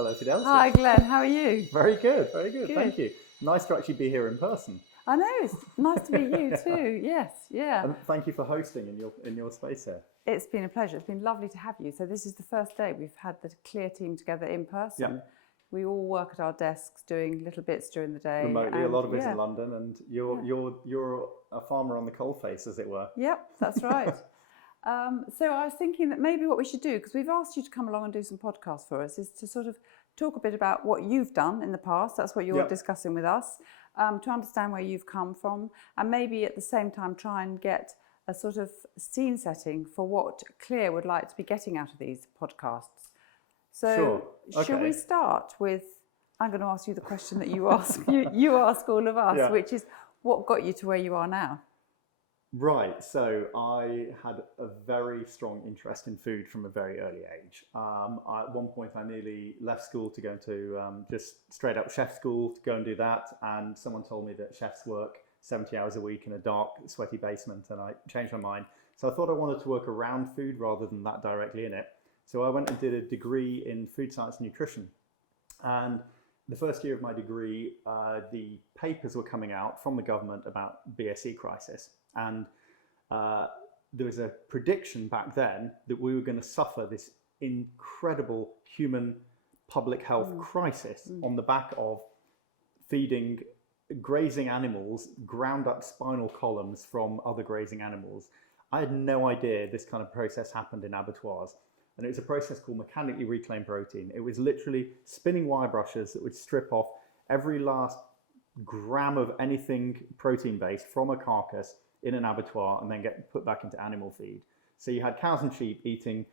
Hello, Fidelity. Hi, Glenn. How are you? Very good, very good. Good. Thank you. Nice to actually be here in person. I know. It's nice to meet you too. Yes, yeah. And thank you for hosting in your space here. It's been a pleasure. It's been lovely to have you. So this is the first day we've had the CLEAR team together in person. Yeah. We all work at our desks doing little bits during the day. Remotely, a lot of it's yeah. in London, and you're a farmer on the coalface, as it were. Yep, that's right. So I was thinking that maybe what we should do, because we've asked you to come along and do some podcasts for us, is to sort of talk a bit about what you've done in the past. That's what you're discussing with us, to understand where you've come from, and maybe at the same time try and get a sort of scene setting for what CLEAR would like to be getting out of these podcasts. So Sure. Okay. Shall we start with, I'm going to ask you the question that you ask, you ask all of us, which is what got you to where you are now? Right, so I had a very strong interest in food from a very early age. At one point I nearly left school to go into just straight up chef school to go and do that, and someone told me that chefs work 70 hours a week in a dark, sweaty basement, and I changed my mind. So I thought I wanted to work around food rather than that directly in it. So I went and did a degree in food science and nutrition. And the first year of my degree, the papers were coming out from the government about BSE crisis. And there was a prediction back then that we were going to suffer this incredible human public health crisis on the back of feeding grazing animals ground up spinal columns from other grazing animals. I had no idea this kind of process happened in abattoirs. And it was a process called mechanically reclaimed protein. It was literally spinning wire brushes that would strip off every last gram of anything protein-based from a carcass in an abattoir and then get put back into animal feed. So you had cows and sheep eating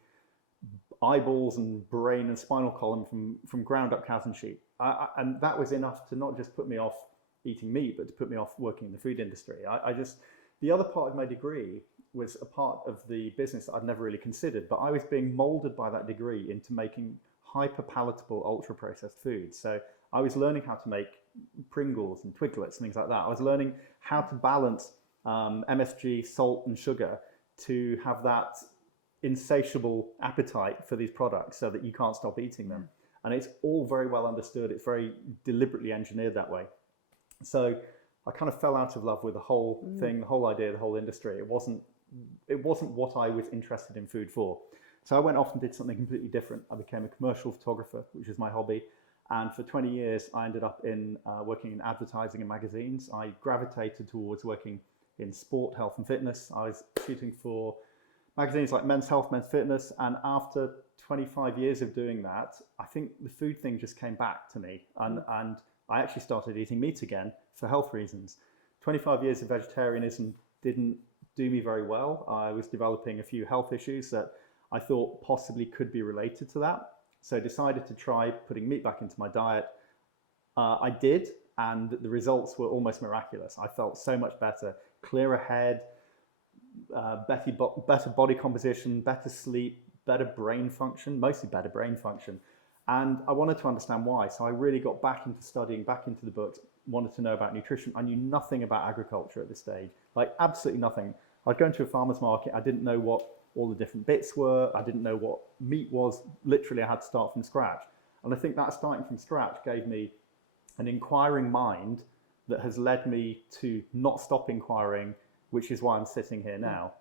eyeballs and brain and spinal column from ground up cows and sheep. And that was enough to not just put me off eating meat, but to put me off working in the food industry. The other part of my degree was a part of the business that I'd never really considered, but I was being molded by that degree into making hyper palatable, ultra processed foods. So I was learning how to make Pringles and Twiglets and things like that. I was learning how to balance MSG, salt and sugar to have that insatiable appetite for these products so that you can't stop eating them. And it's all very well understood. It's very deliberately engineered that way. So I kind of fell out of love with the whole thing, the whole idea, the whole industry. It wasn't what I was interested in food for. So I went off and did something completely different. I became a commercial photographer, which is my hobby. And for 20 years, I ended up working in advertising and magazines. I gravitated towards working in sport, health and fitness. I was shooting for magazines like Men's Health, Men's Fitness. And after 25 years of doing that, I think the food thing just came back to me. And I actually started eating meat again for health reasons. 25 years of vegetarianism didn't do me very well. I was developing a few health issues that I thought possibly could be related to that. So I decided to try putting meat back into my diet. I did, and the results were almost miraculous. I felt so much better, clearer head, better body composition, better sleep, better brain function, mostly better brain function. And I wanted to understand why. So I really got back into studying, back into the books, wanted to know about nutrition. I knew nothing about agriculture at this stage, like absolutely nothing. I'd go into a farmer's market. I didn't know what all the different bits were. I didn't know what meat was. Literally, I had to start from scratch. And I think that starting from scratch gave me an inquiring mind that has led me to not stop inquiring, which is why I'm sitting here now.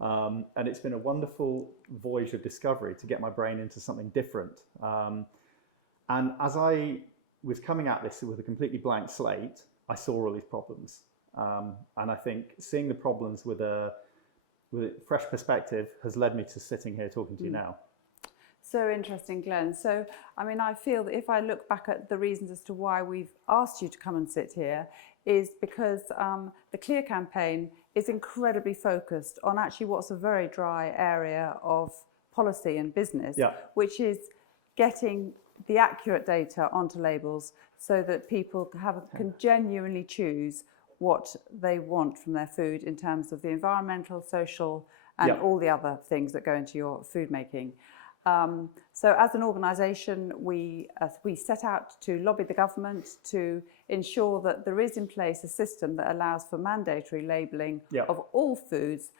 And it's been a wonderful voyage of discovery to get my brain into something different. And as I was coming at this with a completely blank slate, I saw all these problems. And I think seeing the problems with a fresh perspective has led me to sitting here talking to you now. So interesting, Glenn. So, I mean, I feel that if I look back at the reasons as to why we've asked you to come and sit here, is because the CLEAR campaign is incredibly focused on actually what's a very dry area of policy and business, which is getting the accurate data onto labels so that people can genuinely choose what they want from their food in terms of the environmental, social, and all the other things that go into your food making. So as an organisation, we set out to lobby the government to ensure that there is in place a system that allows for mandatory labelling of all foods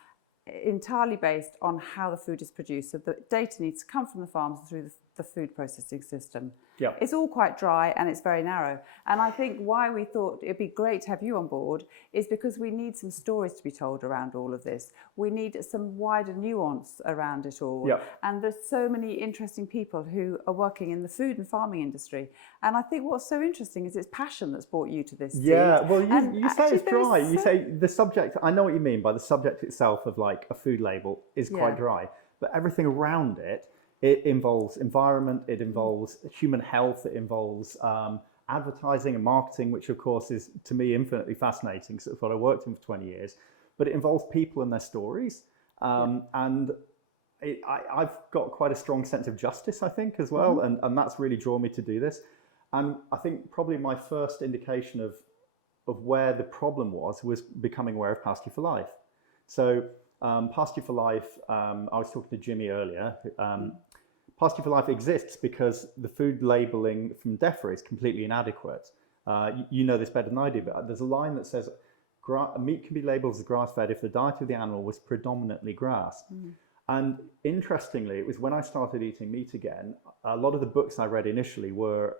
entirely based on how the food is produced. So the data needs to come from the farms through the food processing system. Yeah. It's all quite dry and it's very narrow. And I think why we thought it'd be great to have you on board is because we need some stories to be told around all of this. We need some wider nuance around it all. Yeah. And there's so many interesting people who are working in the food and farming industry. And I think what's so interesting is it's passion that's brought you to this. Yeah, seat. well, And you say actually it's dry. there is You say the subject, I know what you mean by the subject itself of like a food label is quite Yeah. dry, but everything around it, it involves environment, it involves human health, it involves advertising and marketing, which of course is to me infinitely fascinating because it's what I worked in for 20 years, but it involves people and their stories. And I've got quite a strong sense of justice, I think, as well, and that's really drawn me to do this. And I think probably my first indication of where the problem was becoming aware of Pasture for Life. So Pasture for Life, I was talking to Jimmy earlier. Pasture for Life exists because the food labelling from DEFRA is completely inadequate. You know this better than I do, but there's a line that says meat can be labelled as grass-fed if the diet of the animal was predominantly grass. And interestingly, it was when I started eating meat again, a lot of the books I read initially were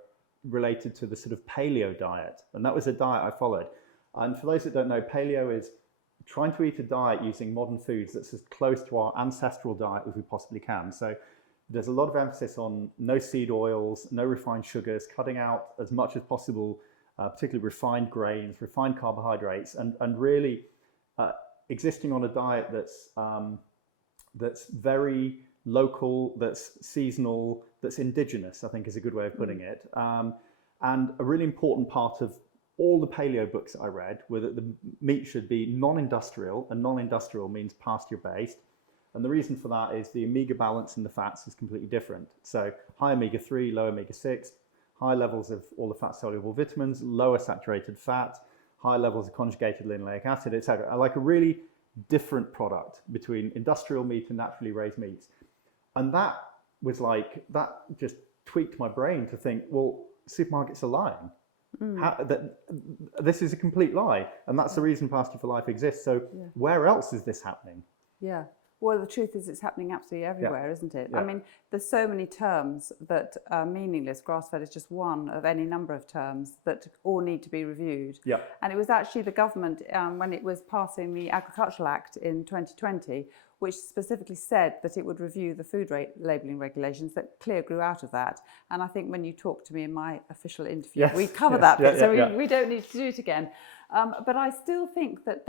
related to the sort of paleo diet. And that was a diet I followed. And for those that don't know, paleo is trying to eat a diet using modern foods that's as close to our ancestral diet as we possibly can. So there's a lot of emphasis on no seed oils, no refined sugars, cutting out as much as possible, particularly refined grains, refined carbohydrates, and really existing on a diet that's very local, that's seasonal, that's indigenous, I think is a good way of putting it. And a really important part of all the paleo books I read were that the meat should be non-industrial, and non-industrial means pasture-based. And the reason for that is the omega balance in the fats is completely different. So high omega-3, low omega-6, high levels of all the fat-soluble vitamins, lower saturated fat, high levels of conjugated linoleic acid, etc. Like a really different product between industrial meat and naturally raised meats. And that was like, that just tweaked my brain to think, well, supermarkets are lying. This is a complete lie. And that's the reason Pasture for Life exists. So where else is this happening? Yeah. Well, the truth is it's happening absolutely everywhere, isn't it? Yeah. I mean, there's so many terms that are meaningless. Grass-fed is just one of any number of terms that all need to be reviewed. Yeah. And it was actually the government, when it was passing the Agricultural Act in 2020, which specifically said that it would review the food labelling regulations, that CLEAR grew out of that. And I think when you talked to me in my official interview, we covered that bit, so we don't need to do it again. But I still think that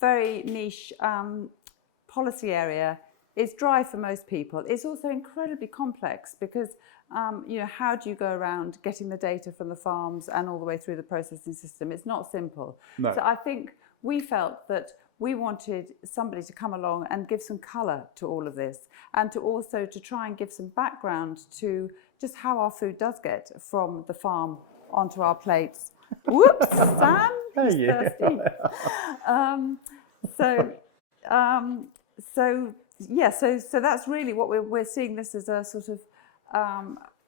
very niche policy area is dry for most people. It's also incredibly complex because, how do you go around getting the data from the farms and all the way through the processing system? It's not simple. No. So I think we felt that we wanted somebody to come along and give some colour to all of this, and to also to try and give some background to just how our food does get from the farm onto our plates. Whoops, Sam, he's thirsty. So that's really what we're seeing this as a sort of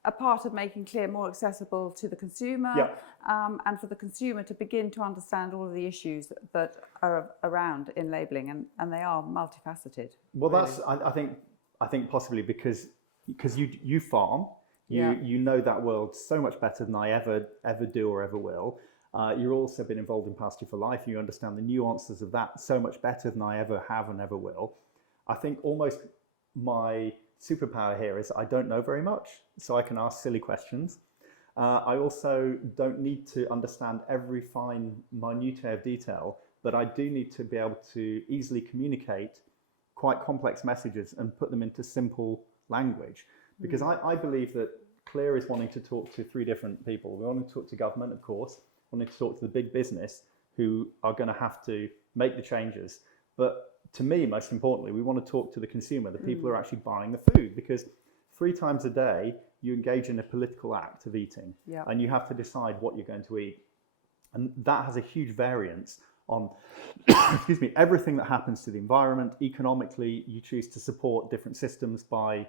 a part of making CLEAR more accessible to the consumer, and for the consumer to begin to understand all of the issues that are around in labelling, and they are multifaceted. Well, really. that's I think possibly because you farm, you know that world so much better than I ever do or ever will. You've also been involved in Pasture for Life. You understand the nuances of that so much better than I ever have and ever will. I think almost my superpower here is I don't know very much, so I can ask silly questions. I also don't need to understand every fine minutiae of detail, but I do need to be able to easily communicate quite complex messages and put them into simple language. Because I believe that CLEAR is wanting to talk to three different people. We want to talk to government, of course, wanting to talk to the big business who are going to have to make the changes. But to me, most importantly, we want to talk to the consumer, the people who are actually buying the food, because 3 times a day you engage in a political act of eating, and you have to decide what you're going to eat. And that has a huge variance on excuse me, everything that happens to the environment. Economically, you choose to support different systems by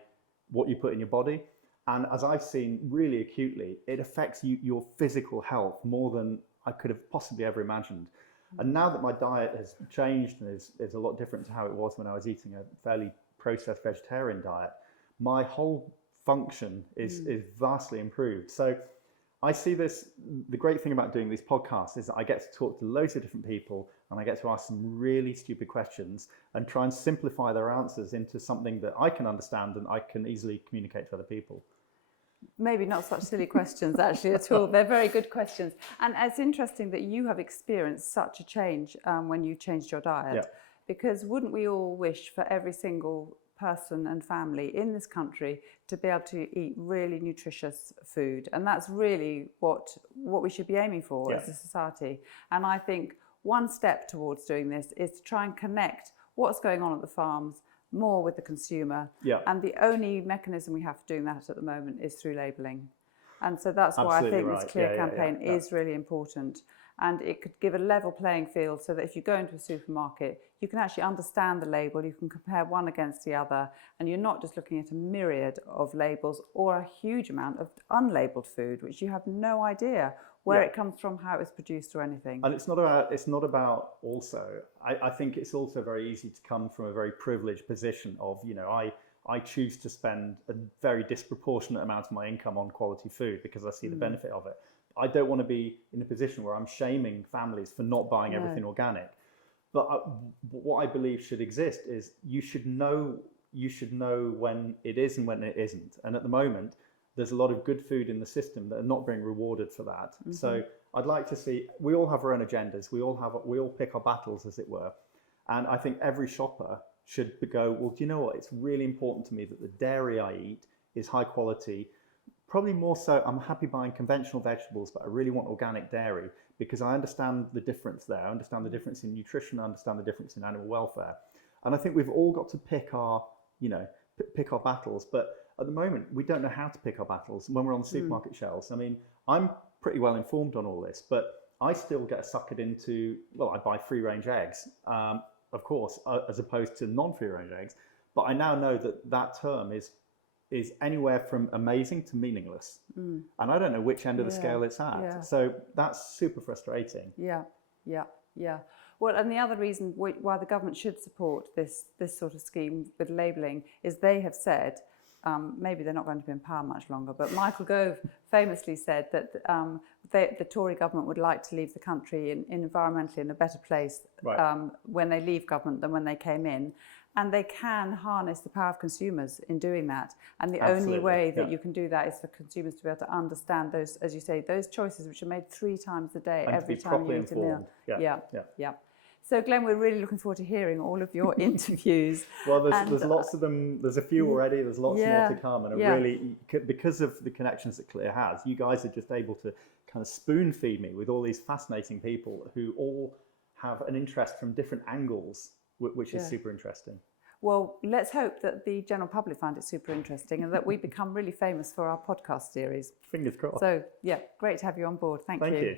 what you put in your body. And as I've seen really acutely, it affects your physical health more than I could have possibly ever imagined. And now that my diet has changed and is a lot different to how it was when I was eating a fairly processed vegetarian diet, my whole function is vastly improved. So I see this, the great thing about doing these podcasts is that I get to talk to loads of different people and I get to ask some really stupid questions and try and simplify their answers into something that I can understand and I can easily communicate to other people. Maybe not such silly questions actually at all. They're very good questions. And it's interesting that you have experienced such a change when you changed your diet, because wouldn't we all wish for every single person and family in this country to be able to eat really nutritious food? And that's really what we should be aiming for as a society. And I think one step towards doing this is to try and connect what's going on at the farms more with the consumer. And the only mechanism we have for doing that at the moment is through labelling. And so that's why I think this CLEAR campaign is really important. And it could give a level playing field so that if you go into a supermarket, you can actually understand the label, you can compare one against the other, and you're not just looking at a myriad of labels or a huge amount of unlabelled food, which you have no idea where it comes from, how it was produced or anything. And it's not about also, I think it's also very easy to come from a very privileged position of, you know, I choose to spend a very disproportionate amount of my income on quality food because I see the benefit of it. I don't want to be in a position where I'm shaming families for not buying everything organic. But what I believe should exist is you should know when it is and when it isn't. And at the moment, there's a lot of good food in the system that are not being rewarded for that. So I'd like to see, we all have our own agendas. We all pick our battles, as it were. And I think every shopper should go, well, do you know what? It's really important to me that the dairy I eat is high quality. Probably more so, I'm happy buying conventional vegetables, but I really want organic dairy because I understand the difference there. I understand the difference in nutrition. I understand the difference in animal welfare. And I think we've all got to pick our battles. But at the moment, we don't know how to pick our battles when we're on the supermarket shelves. I mean, I'm pretty well informed on all this, but I still get suckered into, well, I buy free-range eggs, of course, as opposed to non-free-range eggs. But I now know that term is anywhere from amazing to meaningless. And I don't know which end of the scale it's at. So that's super frustrating. Well, and the other reason why the government should support this sort of scheme with labelling is they have said, maybe they're not going to be in power much longer, but Michael Gove famously said that the Tory government would like to leave the country environmentally in a better place when they leave government than when they came in. And they can harness the power of consumers in doing that. And the only way that you can do that is for consumers to be able to understand those, as you say, those choices which are made 3 times a day, every time you eat a meal. So Glenn, we're really looking forward to hearing all of your interviews. Well, there's lots of them. There's a few already. There's lots more to come. And really, because of the connections that CLEAR has, you guys are just able to kind of spoon feed me with all these fascinating people who all have an interest from different angles, which is super interesting. Well, let's hope that the general public find it super interesting and that we become really famous for our podcast series. Fingers crossed. So, great to have you on board. Thank you. Thank you.